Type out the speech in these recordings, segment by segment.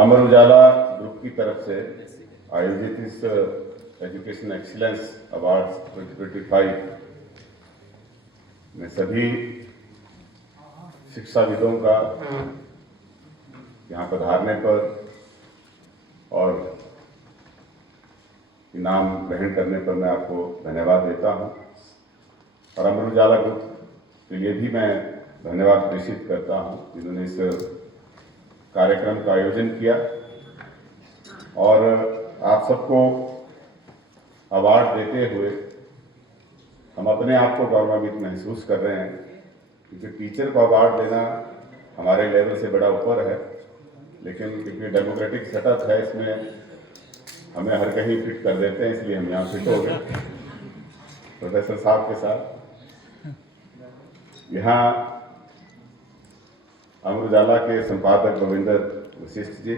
Amar Ujala group की तरफ से आयोजित इस एजुकेशन एक्सीलेंस अवार्ड्स 2025 में सभी शिक्षाविदों का यहाँ पधारने पर और इनाम ग्रहण करने पर मैं आपको धन्यवाद देता हूँ। और अमर उजाला ग्रुप के लिए भी मैं धन्यवाद प्रेषित करता हूँ जिन्होंने इस कार्यक्रम का आयोजन किया और आप सबको अवार्ड देते हुए हम अपने आप को गौरवान्वित महसूस कर रहे हैं, क्योंकि टीचर को अवार्ड देना हमारे लेवल से बड़ा ऊपर है, लेकिन क्योंकि डेमोक्रेटिक सेटअप है इसमें हमें हर कहीं फिट कर देते हैं, इसलिए हम यहाँ फिट हो गए प्रोफेसर साहब के साथ। यहाँ अमर उजाला के संपादक गोविंदर वशिष्ठ जी,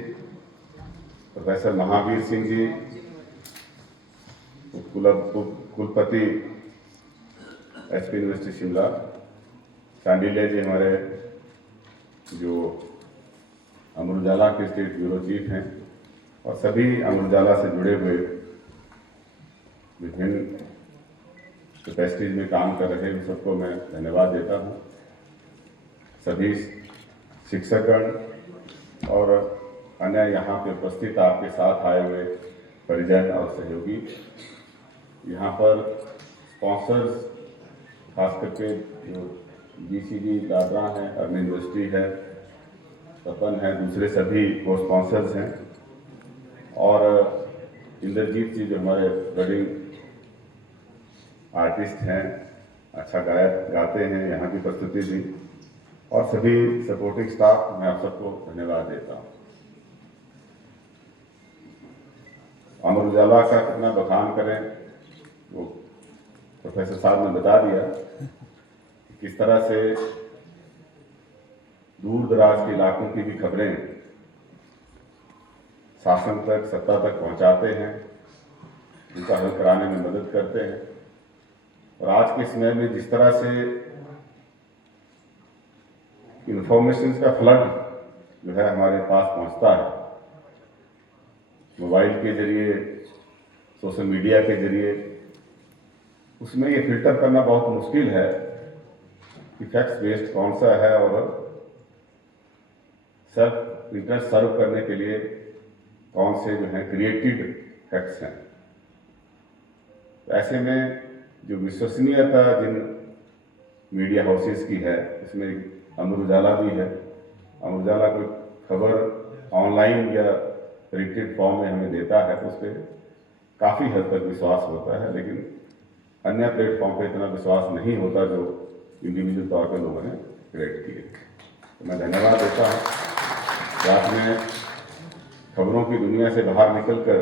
प्रोफेसर महावीर सिंह जी, कुलपति एचपी यूनिवर्सिटी शिमला, चांडिल्य जी हमारे जो अमर उजाला के स्टेट ब्यूरो चीफ हैं, और सभी अमर उजाला से जुड़े हुए विभिन्न कैपेसिटीज में काम कर रहे हैं, सबको मैं धन्यवाद देता हूँ। सभी शिक्षकगण और अन्य यहाँ पे उपस्थित आपके साथ आए हुए परिजन और सहयोगी, यहाँ पर स्पॉन्सर्स खास करके जो बीसीजी दादरा है, अर्न यूनिवर्सिटी है, तपन है, दूसरे सभी को स्पॉन्सर्स हैं, और इंद्रजीत जी जो हमारे बडिंग आर्टिस्ट हैं, अच्छा गाते हैं, यहाँ की प्रस्तुति दी, और सभी सपोर्टिंग स्टाफ, मैं आप सबको धन्यवाद देता हूँ। अमर उजाला का कितना बखान करें वो प्रोफेसर साहब ने बता दिया, किस तरह से दूर दराज के इलाकों की भी खबरें शासन तक, सत्ता तक पहुंचाते हैं, उनका हल कराने में मदद करते हैं। और आज के समय में जिस तरह से इंफॉर्मेशन का फ्लड जो है हमारे पास पहुंचता है, मोबाइल के जरिए, सोशल मीडिया के जरिए, उसमें ये फिल्टर करना बहुत मुश्किल है कि फैक्ट्स बेस्ड कौन सा है और सेल्फ इंटरेस्ट सर्व करने के लिए कौन से जो है क्रिएटेड फैक्ट्स हैं। तो ऐसे में जो विश्वसनीयता जिन मीडिया हाउसेस की है, उसमें अमर उजाला भी है। अमर उजाला कोई खबर ऑनलाइन या प्रिंटेड फॉर्म में हमें देता है तो उस पर काफ़ी हद तक विश्वास होता है, लेकिन अन्य प्लेटफॉर्म पे इतना विश्वास नहीं होता जो इंडिविजुअल तौर पर लोगों ने क्रिएट किए। तो मैं धन्यवाद देता हूँ कि आपने खबरों की दुनिया से बाहर निकलकर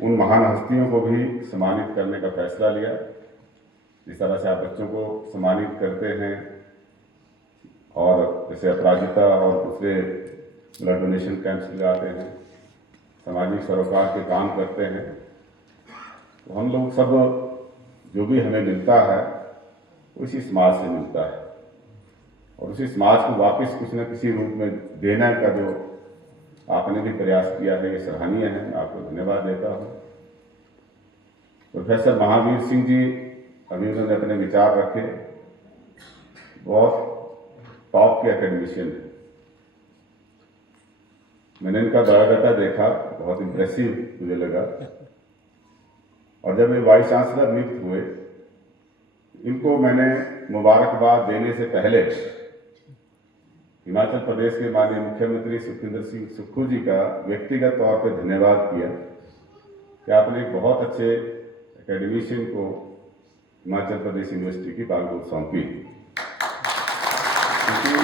उन महान हस्तियों को भी सम्मानित करने का फैसला लिया। जिस तरह से आप बच्चों को सम्मानित करते हैं और जैसे अपराजिता और दूसरे ब्लड डोनेशन कैंप्स लगाते हैं, सामाजिक सरोकार के काम करते हैं, तो हम लोग सब जो भी हमें मिलता है उसी समाज से मिलता है, और उसी समाज को वापस कुछ न किसी रूप में देने का जो आपने भी प्रयास किया है, ये सराहनीय है। मैं आपको धन्यवाद देता हूँ। प्रोफेसर महावीर सिंह जी अभी उन्होंने अपने विचार रखे, बहुत टॉप के एकेडमिशियन है। मैंने इनका बायोडाटा देखा, बहुत इम्प्रेसिव मुझे लगा, और जब ये वाइस चांसलर नियुक्त हुए, इनको मैंने मुबारकबाद देने से पहले हिमाचल प्रदेश के माननीय मुख्यमंत्री सुखविंदर सिंह सुक्खू जी का व्यक्तिगत तौर पर धन्यवाद किया कि आपने एक बहुत अच्छे एकेडमिशियन को हिमाचल प्रदेश यूनिवर्सिटी की बागडोर सौंपी। क्योंकि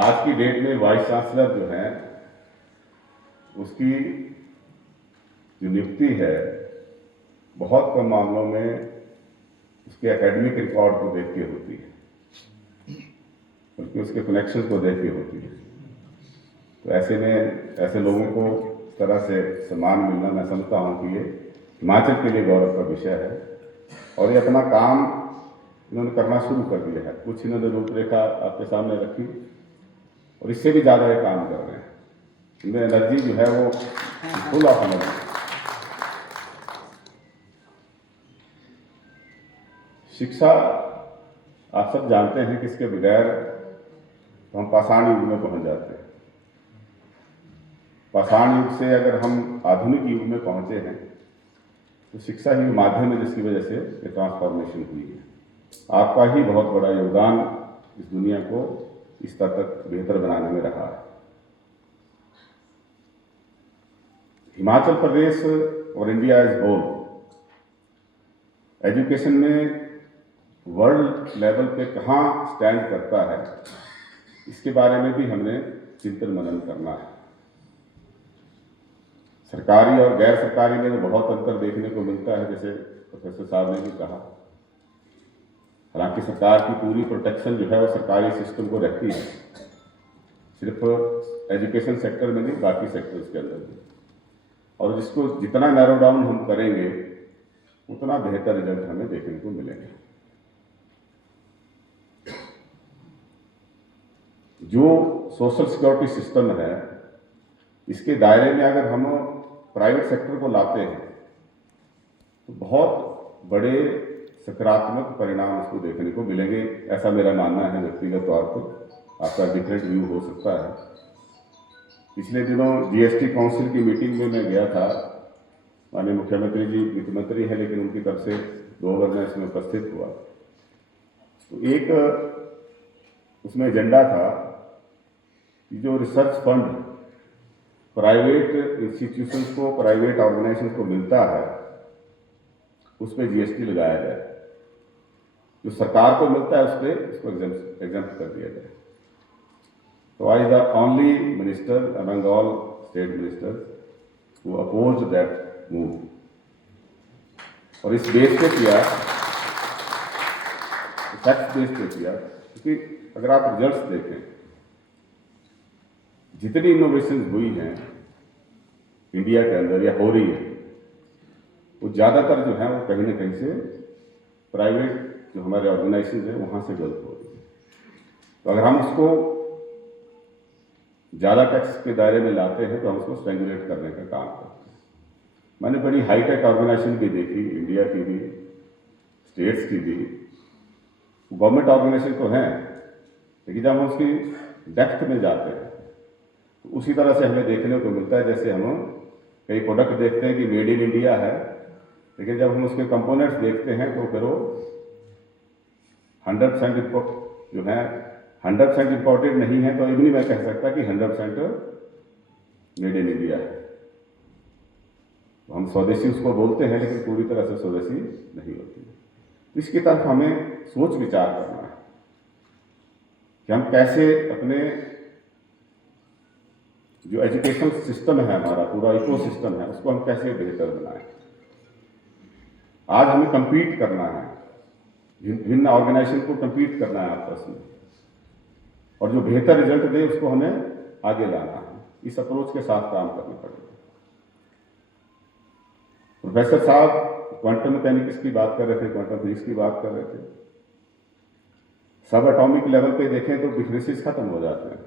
आज की डेट में वाइस चांसलर जो है उसकी जो नियुक्ति है बहुत कम मामलों में उसके एकेडमिक रिकॉर्ड को देख के होती है, बल्कि उसके कनेक्शन को देख के होती है। तो ऐसे में ऐसे लोगों को इस तरह से सम्मान मिलना, मैं समझता हूँ कि ये हिमाचल के लिए गौरव का विषय है, और ये अपना काम इन्होंने करना शुरू कर दिया है। कुछ इन्होंने रूपरेखा आपके सामने रखी और इससे भी ज़्यादा ये काम कर रहे हैं। इनमें एनर्जी जो है वो फुल ऑफ एनर्जी। शिक्षा आप सब जानते हैं कि इसके बगैर तो हम पाषाण युग में पहुंच जाते हैं। पाषाण युग से अगर हम आधुनिक युग में पहुंचे हैं तो शिक्षा ही माध्यम है जिसकी वजह से ये ट्रांसफॉर्मेशन हुई है। आपका ही बहुत बड़ा योगदान इस दुनिया को इस स्तर तक बेहतर बनाने में रहा है। हिमाचल प्रदेश और इंडिया एज होल एजुकेशन में वर्ल्ड लेवल पे कहाँ स्टैंड करता है, इसके बारे में भी हमने चिंतन मनन करना है। सरकारी और गैर सरकारी में तो बहुत अंतर देखने को मिलता है, जैसे प्रोफेसर साहब ने भी कहा। हालांकि सरकार की पूरी प्रोटेक्शन जो है वो सरकारी सिस्टम को रहती है, सिर्फ एजुकेशन सेक्टर में नहीं, बाकी सेक्टर्स के अंदर भी। और जिसको जितना नैरो डाउन हम करेंगे उतना बेहतर रिजल्ट हमें देखने को मिलेंगे। जो सोशल सिक्योरिटी सिस्टम है, इसके दायरे में अगर हम प्राइवेट सेक्टर को लाते हैं तो बहुत बड़े सकारात्मक परिणाम उसको देखने को मिलेंगे, ऐसा मेरा मानना है। व्यक्तिगत तौर पर आपका डिफरेंट व्यू हो सकता है। पिछले दिनों जीएसटी काउंसिल की मीटिंग में मैं गया था। माननीय मुख्यमंत्री जी वित्त मंत्री हैं, लेकिन उनकी तरफ से 2 बार मैं इसमें उपस्थित हुआ। तो एक उसमें एजेंडा था कि जो रिसर्च फंड प्राइवेट इंस्टीट्यूशंस को, प्राइवेट ऑर्गेनाइजेशन को मिलता है, उस पर जीएसटी लगाया जाए। जो सरकार को मिलता है उस पर उसको एग्जम्प्ट कर दिया जाए। तो I the only minister among all state ministers who opposed that move. और इस बेस पे किया, फैक्ट बेस पे किया, क्योंकि अगर आप रिजल्ट्स देखें, जितनी इनोवेशन हुई हैं इंडिया के अंदर या हो रही है, वो ज़्यादातर जो है वो कहीं ना कहीं से प्राइवेट जो हमारे ऑर्गेनाइजेशन है वहाँ से गलत हो रही है। तो अगर हम उसको ज़्यादा टैक्स के दायरे में लाते हैं तो हम उसको स्ट्रेंगुलेट करने का काम करते हैं। मैंने बड़ी हाईटेक ऑर्गेनाइजेशन भी देखी, इंडिया की भी, स्टेट्स की भी। गवर्नमेंट ऑर्गेनाइजेशन तो हैं, लेकिन जब हम उसकी डेप्थ में जाते हैं तो उसी तरह से हमें देखने को मिलता है जैसे हम कई प्रोडक्ट देखते हैं कि मेड इन इंडिया है, लेकिन जब हम उसके कंपोनेंट्स देखते हैं तो फिर वो 100% जो है 100% इम्पोर्टेड नहीं है। तो ये भी नहीं मैं कह सकता कि 100% मेड इन इंडिया है। तो हम स्वदेशी उसको बोलते हैं, लेकिन पूरी तरह से स्वदेशी नहीं होती। तो इसकी तरफ हमें सोच विचार करना है कि हम कैसे अपने जो एजुकेशन सिस्टम है, हमारा पूरा इकोसिस्टम है, उसको हम कैसे बेहतर बनाएं। आज हमें compete करना है, भिन्न ऑर्गेनाइजेशन को compete करना है आपस में, और जो बेहतर रिजल्ट दे उसको हमें आगे लाना है। इस अप्रोच के साथ काम करना पड़ेगा। प्रोफेसर साहब क्वांटम मैकेनिक्स की बात कर रहे थे, क्वांटम फिजिक्स की बात कर रहे थे। सब एटॉमिक लेवल पे देखें तो डिफरेंसेस खत्म हो जाते हैं।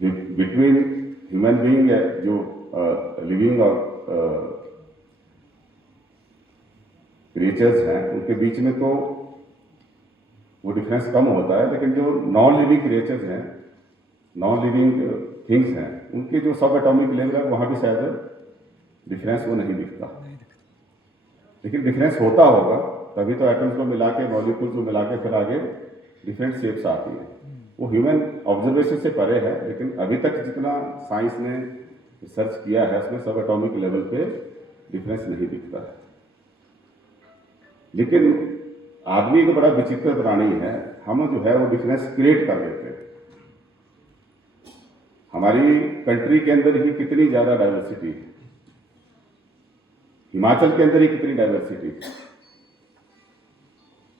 बिटवीन ह्यूमन बीइंग जो लिविंग और क्रिएचर्स हैं, उनके बीच में तो वो डिफरेंस कम होता है, लेकिन जो नॉन लिविंग क्रिएचर्स हैं, नॉन लिविंग थिंग्स हैं, उनके जो सब एटॉमिक लेवल है वहाँ भी शायद डिफरेंस वो नहीं दिखता। लेकिन डिफरेंस होता होगा, तभी तो एटम्स को मिला के, मॉलिक्यूल्स को मिला के फिर आगे डिफरेंट शेप्स आती हैं। वो ह्यूमन ऑब्जर्वेशन से परे है, लेकिन अभी तक जितना साइंस ने रिसर्च किया है उसमें सब एटॉमिक लेवल पे डिफरेंस नहीं दिखता है। लेकिन आदमी को बड़ा विचित्र प्राणी है, हम जो है वो डिफरेंस क्रिएट कर लेते हैं। हमारी कंट्री के अंदर ही कितनी ज़्यादा डाइवर्सिटी है, हिमाचल के अंदर ही कितनी डाइवर्सिटी है।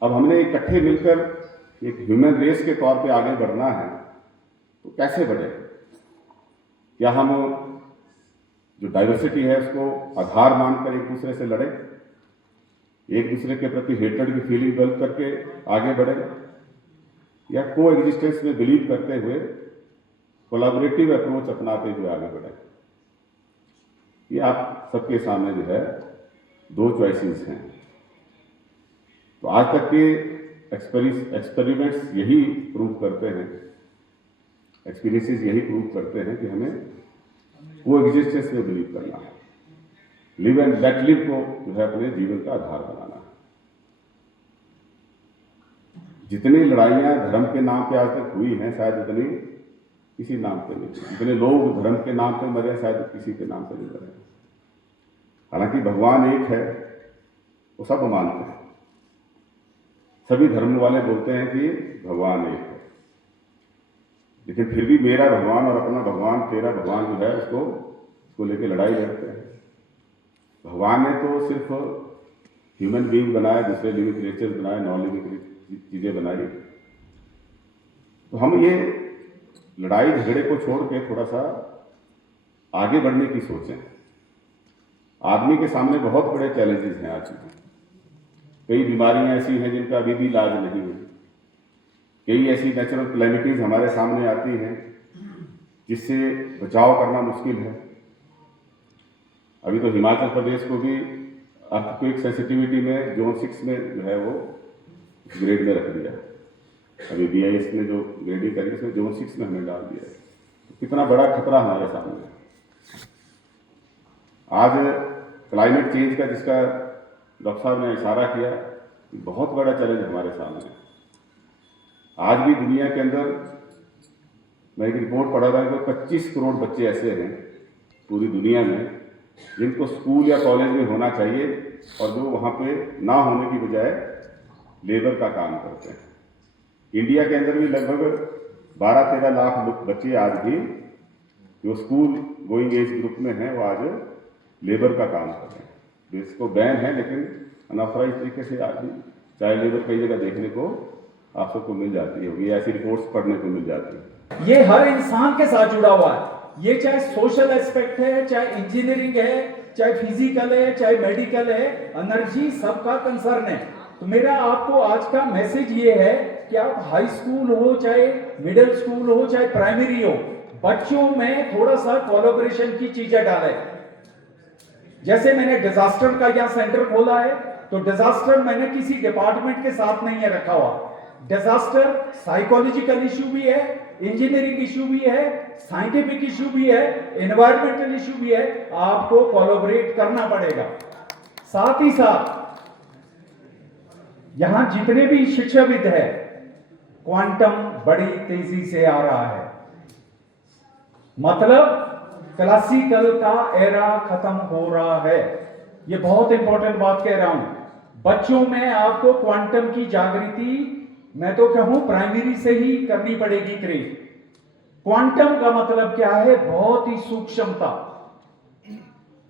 अब हमने इकट्ठे मिलकर एक ह्यूमन रेस के तौर पे आगे बढ़ना है, तो कैसे बढ़े? क्या हम जो डाइवर्सिटी है उसको आधार मानकर एक दूसरे से लड़े, एक दूसरे के प्रति हेट्रेड की फीलिंग डेवलप करके आगे बढ़े, या को एग्जिस्टेंस में बिलीव करते हुए कोलैबोरेटिव अप्रोच अपनाते हुए आगे बढ़े। ये आप सबके सामने जो है दो चॉइसेस हैं। तो आज तक के एक्सपेरिमेंट्स यही प्रूव करते हैं, एक्सपीरियंसेस यही प्रूव करते हैं कि हमें को एग्जिस्टेंस में बिलीव करना है, लिव एंड लेट लिव को जो है अपने जीवन का आधार बनाना है। जितनी लड़ाइयाँ धर्म के नाम पे आज तक हुई हैं, शायद उतनी किसी नाम पे नहीं। जितने लोग धर्म के नाम पे मरे, शायद किसी के नाम पे नहीं मरे। हालांकि भगवान एक है, वो सब मानते हैं, सभी धर्म वाले बोलते हैं कि भगवान एक है, लेकिन फिर भी मेरा भगवान और अपना भगवान, तेरा भगवान जो है उसको लेके लड़ाई लड़ते हैं। भगवान ने तो सिर्फ ह्यूमन बीइंग बनाए, दूसरे लिविंग क्रिएचर्स बनाए, नॉन लिविंग चीजें बनाई। तो हम ये लड़ाई झगड़े को छोड़ के थोड़ा सा आगे बढ़ने की सोचें। आदमी के सामने बहुत बड़े चैलेंजेस हैं आज भी। कई बीमारियां ऐसी हैं जिनका अभी भी इलाज नहीं है। कई ऐसी नेचुरल कैलेमिटीज हमारे सामने आती हैं जिससे बचाव करना मुश्किल है। अभी तो हिमाचल प्रदेश को भी अर्थक्वेक सेंसिटिविटी में जोन 6 में जो है वो ग्रेड में रख दिया। अभी BIS ने जो ग्रेडिंग करी उसमें जोन 6 में हमें डाल दिया है। तो कितना बड़ा खतरा हमारे सामने है। आज क्लाइमेट चेंज का जिसका डॉक्टर साहब ने इशारा किया, बहुत बड़ा चैलेंज हमारे सामने है। आज भी दुनिया के अंदर मैं एक रिपोर्ट पढ़ा था कि 25 करोड़ बच्चे ऐसे हैं पूरी दुनिया में जिनको स्कूल या कॉलेज में होना चाहिए और जो वहाँ पे ना होने की बजाय लेबर का काम करते हैं। इंडिया के अंदर भी लगभग 12-13 लाख बच्चे आज भी जो स्कूल गोइंग एज ग्रुप में हैं वो आज लेबर का काम कर रहे हैं। इसको बैन है, लेकिन अनऑथराइज तरीके से आज भी चाइल्ड लेबर कई जगह देखने को आप सबको मिल जाती होगी, ऐसी रिपोर्ट्स पढ़ने को मिल जाती है। ये हर इंसान के साथ जुड़ा हुआ है। ये चाहे सोशल एस्पेक्ट है, चाहे इंजीनियरिंग है, चाहे फिजिकल है, चाहे मेडिकल है, एनर्जी सबका कंसर्न है। तो मेरा आपको आज का मैसेज ये है कि आप हाई स्कूल हो, चाहे मिडिल स्कूल हो, चाहे प्राइमरी हो, बच्चों में थोड़ा सा कोलैबोरेशन की चीजें डालें। जैसे मैंने डिजास्टर का यहाँ सेंटर खोला है, तो डिजास्टर मैंने किसी डिपार्टमेंट के साथ नहीं है रखा हुआ। डिजास्टर साइकोलॉजिकल इशू भी है, इंजीनियरिंग इशू भी है, साइंटिफिक इशू भी है, एनवायरमेंटल इशू भी है। आपको कोलैबोरेट करना पड़ेगा। साथ ही साथ यहां जितने भी शिक्षाविद है, क्वांटम बड़ी तेजी से आ रहा है। मतलब क्लासिकल का एरा खत्म हो रहा है। ये बहुत इंपॉर्टेंट बात कह रहा हूं। बच्चों में आपको क्वांटम की जागृति, मैं तो कहूं प्राइमरी से ही करनी पड़ेगी। क्वांटम का मतलब क्या है? बहुत ही सूक्ष्मता,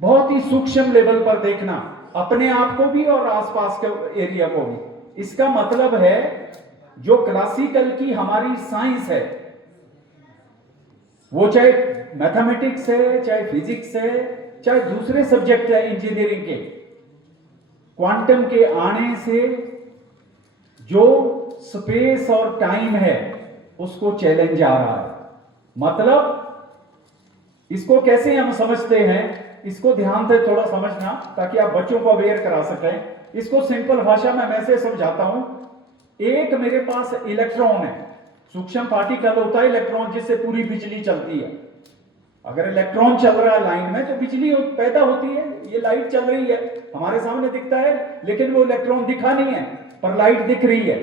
बहुत ही सूक्ष्म लेवल पर देखना, अपने आप को भी और आसपास के एरिया को भी। इसका मतलब है जो क्लासिकल की हमारी साइंस है, वो चाहे मैथमेटिक्स है, चाहे फिजिक्स है, चाहे दूसरे सब्जेक्ट है इंजीनियरिंग के, क्वांटम के आने से जो स्पेस और टाइम है उसको चैलेंज आ रहा है। मतलब इसको कैसे हम समझते हैं, इसको ध्यान से थोड़ा समझना ताकि आप बच्चों को अवेयर करा सकें। इसको सिंपल भाषा में मैं ऐसे समझाता हूं। एक मेरे पास इलेक्ट्रॉन है, सूक्ष्म पार्टिकल होता है इलेक्ट्रॉन, जिससे पूरी बिजली चलती है। अगर इलेक्ट्रॉन चल रहा है लाइन में तो बिजली पैदा होती है। ये लाइट चल रही है, हमारे सामने दिखता है, लेकिन वो इलेक्ट्रॉन दिखा नहीं है, पर लाइट दिख रही है।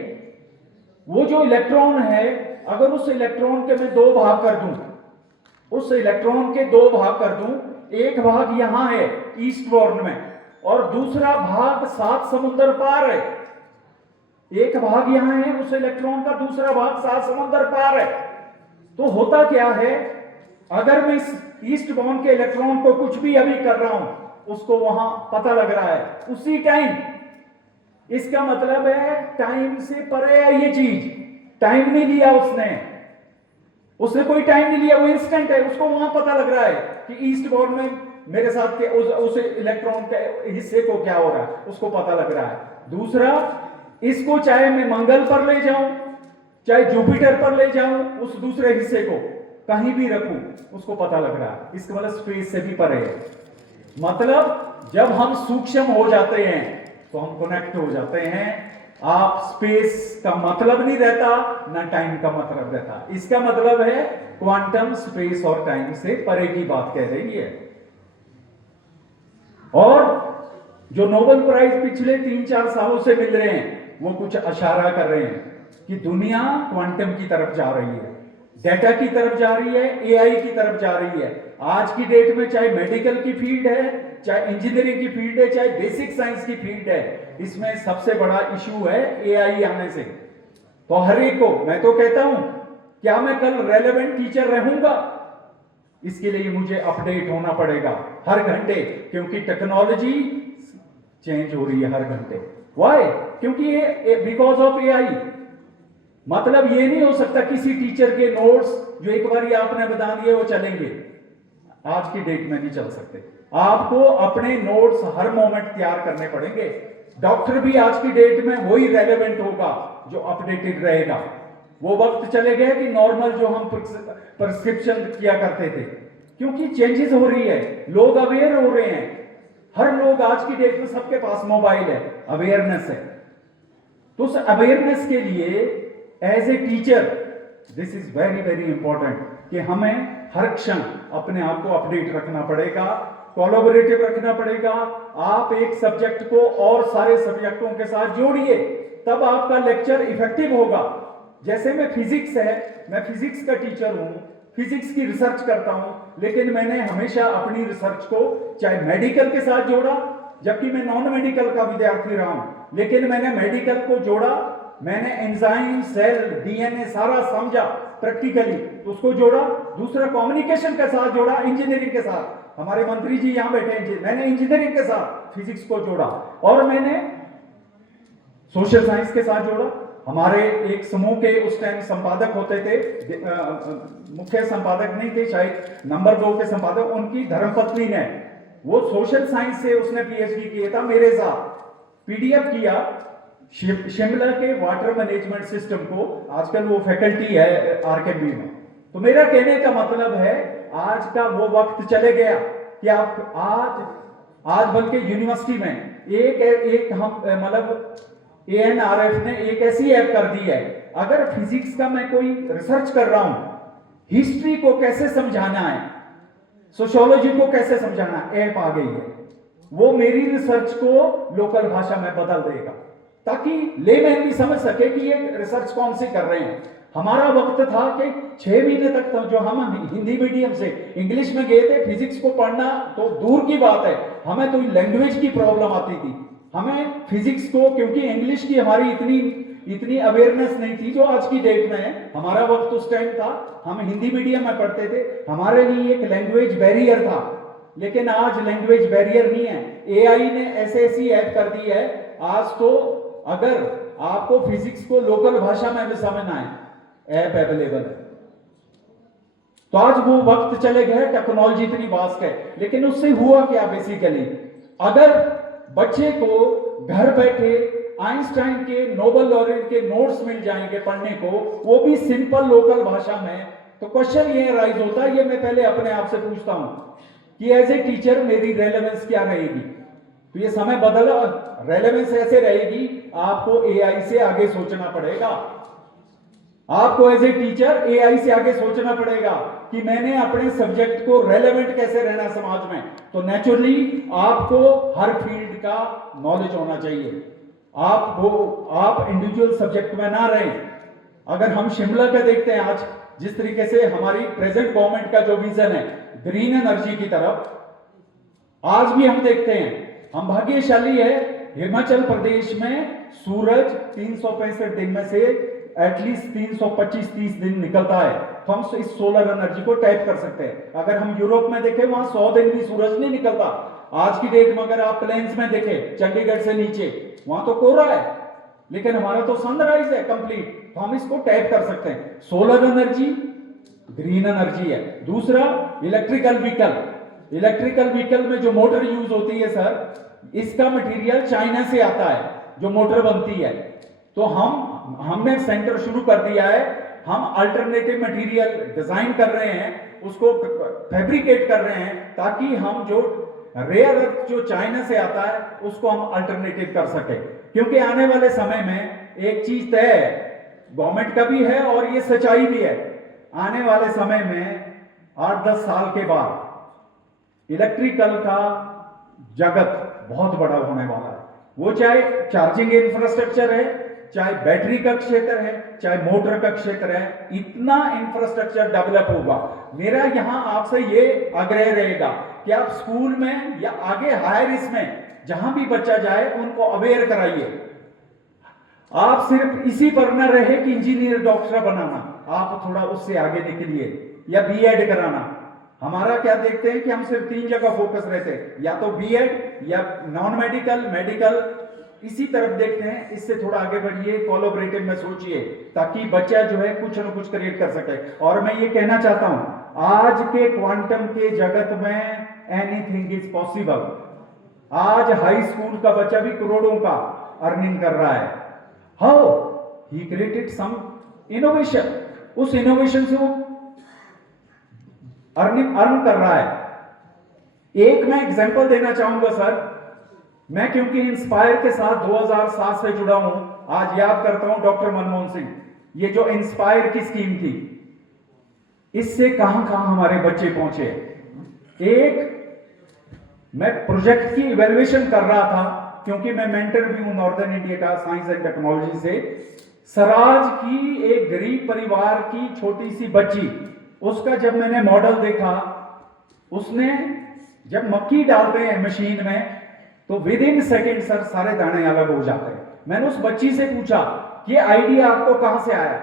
वो जो इलेक्ट्रॉन है, अगर उस इलेक्ट्रॉन के मैं 2 भाग कर दूं, उस इलेक्ट्रॉन के 2 भाग कर दूं, एक भाग यहां है ईस्टबॉर्न में और दूसरा भाग 7 समुद्र पार है। एक भाग यहां है उस इलेक्ट्रॉन का, दूसरा भाग 7 समुद्र पार है। तो होता क्या है, अगर मैं इस ईस्टबॉर्न के इलेक्ट्रॉन को कुछ भी अभी कर रहा हूं, उसको वहां पता लग रहा है उसी टाइम। इसका मतलब है टाइम से परे है ये चीज। टाइम नहीं लिया उसने कोई टाइम नहीं लिया, वो इंस्टेंट है। उसको वहां पता लग रहा है कि ईस्टबॉर्न में मेरे साथ के उस इलेक्ट्रॉन के हिस्से को क्या हो रहा है, उसको पता लग रहा है। दूसरा, इसको चाहे मैं मंगल पर ले जाऊं चाहे जुपिटर पर ले जाऊं उस दूसरे हिस्से को, कहीं भी रखूं उसको पता लग रहा है। इसका मतलब स्पेस से भी परे है। मतलब जब हम सूक्ष्म हो जाते हैं तो हम कनेक्ट हो जाते हैं। आप स्पेस का मतलब नहीं रहता, ना टाइम का मतलब रहता। इसका मतलब है क्वांटम स्पेस और टाइम से परे की बात कह रही है। और जो नोबेल प्राइज पिछले 3-4 सालों से मिल रहे हैं वो कुछ इशारा कर रहे हैं कि दुनिया क्वांटम की तरफ जा रही है, डेटा की तरफ जा रही है, एआई की तरफ जा रही है। आज की डेट में चाहे मेडिकल की फील्ड है, चाहे इंजीनियरिंग की फील्ड है, चाहे बेसिक साइंस की फील्ड है, इसमें सबसे बड़ा इशू है एआई आने से। तो हर एक को मैं तो कहता हूं, क्या मैं कल रेलेवेंट टीचर रहूंगा? इसके लिए मुझे अपडेट होना पड़ेगा हर घंटे, क्योंकि टेक्नोलॉजी चेंज हो रही है हर घंटे। व्हाई? क्योंकि ये बिकॉज ऑफ एआई। मतलब ये नहीं हो सकता किसी टीचर के नोट्स जो एक बार आपने बता दिए वो चलेंगे, आज की डेट में नहीं चल सकते। आपको अपने नोट्स हर मोमेंट तैयार करने पड़ेंगे। डॉक्टर भी आज की डेट में वही रेलेवेंट होगा जो अपडेटेड रहेगा। वो वक्त चले गए कि नॉर्मल जो हम प्रिस्क्रिप्शन किया करते थे, क्योंकि चेंजेस हो रही है, लोग अवेयर हो रहे हैं। हर लोग आज की डेट में सबके पास मोबाइल है, अवेयरनेस है। तो उस अवेयरनेस के लिए as a teacher this is very very important कि हमें हर क्षण अपने आप को अपडेट रखना पड़ेगा, कोलैबोरेटिव रखना पड़ेगा। आप एक सब्जेक्ट को और सारे सब्जेक्टों के साथ जोड़िए, तब आपका लेक्चर इफेक्टिव होगा। जैसे मैं फिजिक्स है, मैं फिजिक्स का टीचर हूं, फिजिक्स की रिसर्च करता हूं, लेकिन मैंने हमेशा अपनी रिसर्च को चाहे मेडिकल के साथ जोड़ा, जबकि मैं नॉन मेडिकल का विद्यार्थी रहा हूं, लेकिन मैंने मेडिकल को जोड़ा। मैंने एंजाइम, सेल, डीएनए सारा समझा प्रैक्टिकली, तो उसको जोड़ा। दूसरा कम्युनिकेशन के साथ जोड़ा, इंजीनियरिंग के साथ। हमारे मंत्री जी यहां बैठे हैं, मैंने इंजीनियरिंग के साथ फिजिक्स को जोड़ा, और मैंने सोशल साइंस के साथ जोड़ा। हमारे एक समूह के उस टाइम संपादक होते थे, मुख्य संपादक नहीं थे, शायद नंबर 2 के संपादक, उनकी धर्मपत्नी ने, वो सोशल साइंस से उसने पीएचडी किया था, मेरे साथ पीडीएफ किया शिमला के वाटर मैनेजमेंट सिस्टम को। आजकल वो फैकल्टी है आरकेबी में। तो मेरा कहने का मतलब है आज का वो वक्त चले गया कि आप आज बल्कि यूनिवर्सिटी में एक हम मतलब एएनआरएफ ने एक ऐसी ऐप कर दी है, अगर फिजिक्स का मैं कोई रिसर्च कर रहा हूं, हिस्ट्री को कैसे समझाना है, सोशियोलॉजी को कैसे समझाना है, ऐप आ गई है। वो मेरी रिसर्च को लोकल भाषा में बदल देगा, ताकि लेमैन भी समझ सके कि ये रिसर्च कौन सी कर रहे हैं। हमारा वक्त था कि 6 महीने तक जो हम हिंदी मीडियम से इंग्लिश में गए थे, फिजिक्स को पढ़ना तो दूर की बात है, हमें तो लैंग्वेज की प्रॉब्लम आती थी। हमें फिजिक्स को, क्योंकि इंग्लिश की हमारी इतनी अवेयरनेस नहीं थी जो आज की डेट में है। हमारा वक्त उस टाइम था, हम हिंदी मीडियम में पढ़ते थे, हमारे लिए एक लैंग्वेज बैरियर था। लेकिन आज लैंग्वेज बैरियर नहीं है, एआई ने ऐसी ऐप कर दी है। आज तो अगर आपको फिजिक्स को लोकल भाषा में भी समझना है, ऐप अवेलेबल है। तो आज वो वक्त चले गए, टेक्नोलॉजी इतनी वास्ट है। लेकिन उससे हुआ क्या बेसिकली, अगर बच्चे को घर बैठे आइंस्टाइन के, नोबेल लॉरेट के नोट्स मिल जाएंगे पढ़ने को, वो भी सिंपल लोकल भाषा में, तो क्वेश्चन ये राइज होता है, ये मैं पहले अपने आप से पूछता हूं कि एज ए टीचर मेरी रेलेवेंस क्या रहेगी। तो ये समय बदला, रेलेवेंस ऐसे रहेगी, आपको एआई से आगे सोचना पड़ेगा। आपको एज ए टीचर एआई से आगे सोचना पड़ेगा कि मैंने अपने सब्जेक्ट को रेलेवेंट कैसे रहना समाज में। तो नेचुरली आपको हर फील्ड का नॉलेज होना चाहिए। आप इंडिविजुअल सब्जेक्ट में ना रहें। अगर हम शिमला का देखते हैं आज, जिस तरीके से हमारी प्रेजेंट गवर्नमेंट का जो विजन है ग्रीन एनर्जी की तरफ, आज भी हम देखते हैं, हम भाग्यशाली है, हिमाचल प्रदेश में सूरज 365 दिन में से एटलीस्ट 325-30 दिन निकलता है। तो हम इस सोलर एनर्जी को टैप कर सकते हैं। अगर हम यूरोप में देखें, वहां 100 दिन भी सूरज नहीं निकलता। आज की डेट में अगर आप प्लेन्स में देखें, चंडीगढ़ से नीचे, वहां तो कोहरा है, लेकिन हमारा तो सनराइज है कंप्लीट। तो हम इसको टैप कर सकते हैं। सोलर एनर्जी ग्रीन एनर्जी है। दूसरा, इलेक्ट्रिकल व्हीकल। इलेक्ट्रिकल व्हीकल में जो मोटर यूज होती है सर, इसका मटेरियल चाइना से आता है, जो मोटर बनती है। तो हमने सेंटर शुरू कर दिया है। हम अल्टरनेटिव मटेरियल डिजाइन कर रहे हैं, उसको फैब्रिकेट कर रहे हैं, ताकि हम जो रेयर अर्थ जो चाइना से आता है उसको हम अल्टरनेटिव कर सके। क्योंकि आने वाले समय में एक चीज तय है, गवर्नमेंट का भी है और ये सच्चाई भी है, आने वाले समय में 8-10 साल के बाद इलेक्ट्रिकल का जगत बहुत बड़ा होने वाला है। वो चाहे चार्जिंग इंफ्रास्ट्रक्चर है, चाहे बैटरी का क्षेत्र है, चाहे मोटर का क्षेत्र है, इतना इंफ्रास्ट्रक्चर डेवलप होगा। मेरा यहां आपसे ये आग्रह रहेगा कि आप स्कूल में या आगे हायर इसमें जहां भी बच्चा जाए उनको अवेयर कराइए। आप सिर्फ इसी पर न रहे कि इंजीनियर डॉक्टर बनाना, आप थोड़ा उससे आगे निकलिए, या बीएड कराना। हमारा क्या देखते हैं कि हम सिर्फ 3 जगह फोकस रहते हैं, या तो बीएड या नॉन मेडिकल, मेडिकल, इसी तरफ देखते हैं। इससे थोड़ा आगे बढ़िए, कोलैबोरेटिव में सोचिए, ताकि बच्चा जो है कुछ न कुछ क्रिएट कर सके। और मैं ये कहना चाहता हूं, आज के क्वांटम के जगत में एनीथिंग इज पॉसिबल। आज हाई स्कूल का बच्चा भी करोड़ों का अर्निंग कर रहा है। How he created some innovation, उस इनोवेशन से वो अर्न कर रहा है। एक मैं एग्जांपल देना चाहूंगा सर, मैं क्योंकि इंस्पायर के साथ 2007 से जुड़ा हूं, आज याद करता हूं डॉक्टर मनमोहन सिंह, ये जो इंस्पायर की स्कीम थी, इससे कहां कहां हमारे बच्चे पहुंचे। एक मैं प्रोजेक्ट की इवैल्यूएशन कर रहा था, क्योंकि मैं मेंटर भी हूं नॉर्दर्न इंडिया का साइंस एंड टेक्नोलॉजी से। सराज की एक गरीब परिवार की छोटी सी बच्ची, उसका जब मैंने मॉडल देखा, उसने जब मक्की डालते हैं मशीन में तो विद इन सेकेंड सर सारे दाने अलग हो जाते हैं। मैंने उस बच्ची से पूछा ये आइडिया आपको कहां से आया,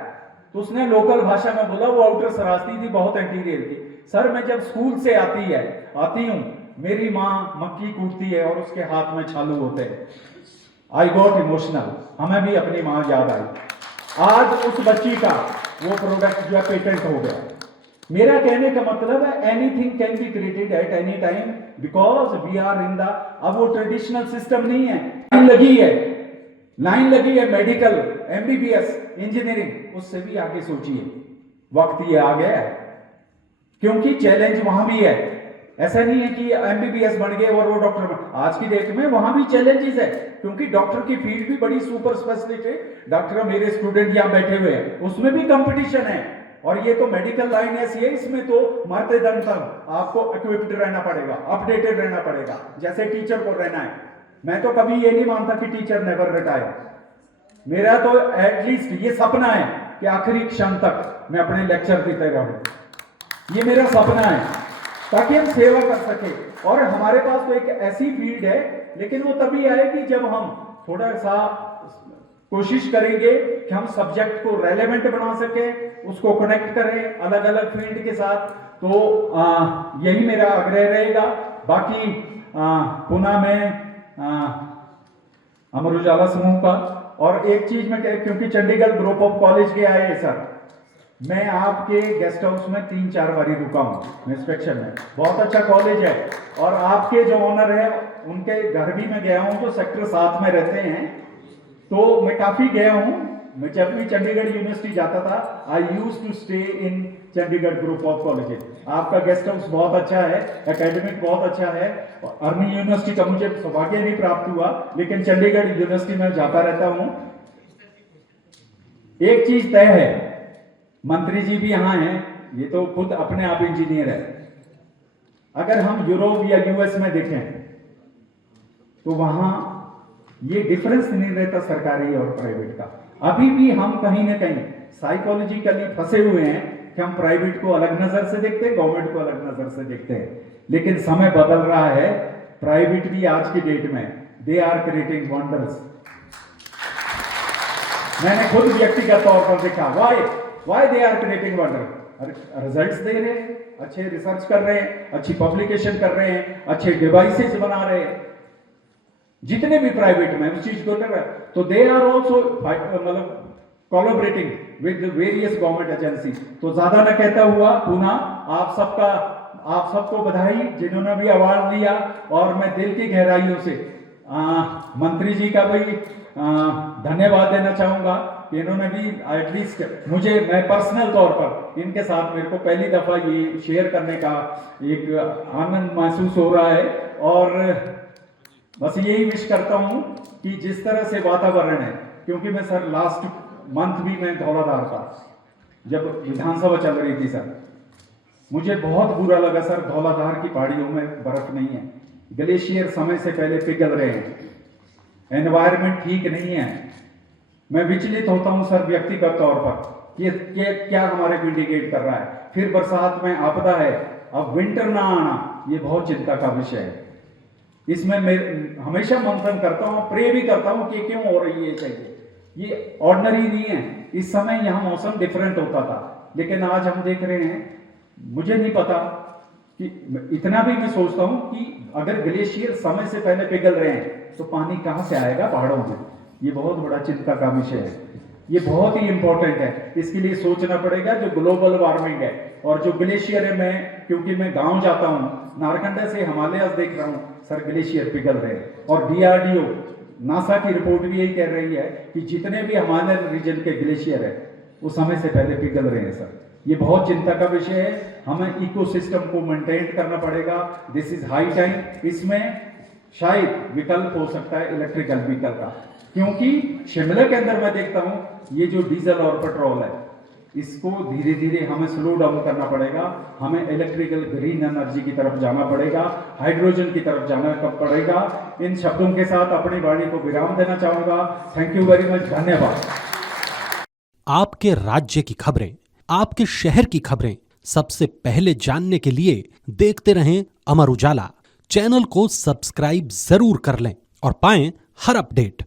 तो उसने लोकल भाषा में बोला वो आउटर सराजती थी, बहुत इंटीरियर थी। सर मैं जब स्कूल से आती हूं, मेरी माँ मक्की कूटती है और उसके हाथ में छालू होते हैं। आई गॉट इमोशनल, हमें भी अपनी माँ याद आई। आज उस बच्ची का वो प्रोडक्ट जो है पेटेंट हो गया। मेरा कहने का मतलब है anything can be created at any time, because we are in the, अब वो ट्रेडिशनल सिस्टम नहीं है, लाइन लगी है मेडिकल, एमबीबीएस, इंजीनियरिंग, उससे भी आगे सोचिए। वक्त ये आ गया है, क्योंकि चैलेंज वहां भी है। ऐसा नहीं है कि एमबीबीएस बन गए और वो डॉक्टर बन, आज की डेट में वहां भी चैलेंजेस है, क्योंकि डॉक्टर की फील्ड भी बड़ी सुपर स्पेशलिस्ट है। डॉक्टर मेरे स्टूडेंट यहां बैठे हुए हैं, उसमें भी कंपटीशन है। और ये तो मेडिकल लाइन ऐसी है, इसमें तो मरते दम तक आपको इक्विप्ड रहना पड़ेगा, अपडेटेड रहना पड़ेगा, जैसे टीचर को रहना है। मैं तो कभी ये नहीं मानता कि टीचर नेवर रिटायर। मेरा तो एटलीस्ट ये सपना है कि आखिरी क्षण तक मैं अपने लेक्चर देते रहूं। ये मेरा सपना है, ताकि हम सेवा कर सके। और हमारे पास तो एक ऐसी फील्ड है, लेकिन वो तभी आएगी जब हम थोड़ा सा कोशिश करेंगे कि हम सब्जेक्ट को रेलेवेंट बना सके, उसको कनेक्ट करें अलग अलग फील्ड के साथ। तो यही मेरा आग्रह रहेगा। बाकी पुनः मैं अमर उजाला समूह का, और एक चीज मैं क्योंकि चंडीगढ़ ग्रुप ऑफ कॉलेज के आए सर, मैं आपके गेस्ट हाउस में 3-4 बारी रुका हूँ इंस्पेक्शन में, बहुत अच्छा कॉलेज है। और आपके जो ओनर है उनके घर भी मैं गया हूँ, जो सेक्टर 7 में रहते हैं, तो मैं काफी गया हूँ। मैं जब भी चंडीगढ़ यूनिवर्सिटी जाता था, I used to stay in Chandigarh group of colleges. आपका गेस्ट हाउस बहुत अच्छा है, एकेडमिक बहुत अच्छा है। अर्नी यूनिवर्सिटी का मुझे सौभाग्य नहीं प्राप्त हुआ, लेकिन चंडीगढ़ यूनिवर्सिटी में जाता रहता हूँ। एक चीज तय है, मंत्री जी भी यहाँ हैं, ये तो खुद अपने आप इंजीनियर है। अगर हम यूरोप या यूएस में देखें तो वहां ये डिफरेंस नहीं रहता सरकारी और प्राइवेट का। अभी भी हम कहीं ना कहीं साइकोलॉजिकली फंसे हुए हैं कि हम प्राइवेट को अलग नजर से देखते हैं, गवर्नमेंट को अलग नजर से देखते हैं। लेकिन समय बदल रहा है, प्राइवेट भी आज की डेट में दे आर क्रिएटिंग वंडर्स। मैंने खुद व्यक्तिगत तौर पर देखा, why they are creating wonder. Results दे रहे हैं, अच्छे रिसर्च कर रहे हैं, अच्छी पब्लिकेशन कर रहे हैं, अच्छे डिवाइसेस बना रहे हैं, जितने भी प्राइवेट में उस चीज को कर रहे हैं। तो दे आर ऑल्सो मतलब collaborating with various government agency. तो ज्यादा न कहता हुआ पुनः आप सबको बधाई जिन्होंने भी अवार्ड लिया। और मैं दिल की गहराइयों से मंत्री जी का भी धन्यवाद देना चाहूँगा कि इन्होंने भी एटलीस्ट मुझे, मैं पर्सनल तौर पर इनके साथ मेरे को पहली दफ़ा ये शेयर करने का एक आनंद महसूस हो रहा है। और बस यही विश करता हूँ कि जिस तरह से वातावरण है, क्योंकि मैं सर लास्ट मंथ भी मैं धौलाधार था जब विधानसभा चल रही थी सर, मुझे बहुत बुरा लगा सर, धौलाधार की पहाड़ियों में बर्फ नहीं है, ग्लेशियर समय से पहले पिघल रहे हैं, एनवायरनमेंट ठीक नहीं है। मैं विचलित होता हूं सर व्यक्तिगत तौर पर कि क्या हमारे को इंडिकेट कर रहा है। फिर बरसात में आपदा है, अब विंटर ना आना, ये बहुत चिंता का विषय है। इसमें मैं हमेशा मंथन करता हूँ, प्रे भी करता हूँ कि क्यों हो रही है चाहिए, ये ऑर्डिनरी नहीं है। इस समय यहाँ मौसम डिफरेंट होता था, लेकिन आज हम देख रहे हैं, मुझे नहीं पता कि, इतना भी मैं सोचता हूँ कि अगर ग्लेशियर समय से पहले पिघल रहे हैं तो पानी कहाँ से आएगा पहाड़ों में। ये बहुत बड़ा चिंता का विषय है, ये बहुत ही इंपॉर्टेंट है। इसके लिए सोचना पड़ेगा जो ग्लोबल वार्मिंग है और जो ग्लेशियर है। मैं क्योंकि मैं गांव जाता हूँ, नारकंडा से हिमालयस देख रहा हूँ सर, ग्लेशियर पिघल रहे हैं। और DRDO नासा की रिपोर्ट भी यही कह रही है कि जितने भी हिमालयन रीजन के ग्लेशियर है वो समय से पहले पिघल रहे हैं सर। ये बहुत चिंता का विषय है, हमें इकोसिस्टम को मेंटेन करना पड़ेगा। This is high time. इसमें शायद विकल्प हो सकता है इलेक्ट्रिकल व्हीकल का, क्योंकि शिमला के अंदर मैं देखता हूं ये जो डीजल और पेट्रोल है, इसको धीरे धीरे हमें स्लो डाउन करना पड़ेगा। हमें इलेक्ट्रिकल ग्रीन एनर्जी की तरफ जाना पड़ेगा, हाइड्रोजन की तरफ जाना पड़ेगा। इन शब्दों के साथ अपनी वाणी को विराम देना चाहूंगा। थैंक यू वेरी मच, धन्यवाद। आपके राज्य की खबरें, आपके शहर की खबरें सबसे पहले जानने के लिए देखते रहें अमर उजाला। चैनल को सब्सक्राइब जरूर कर लें और पाएं हर अपडेट।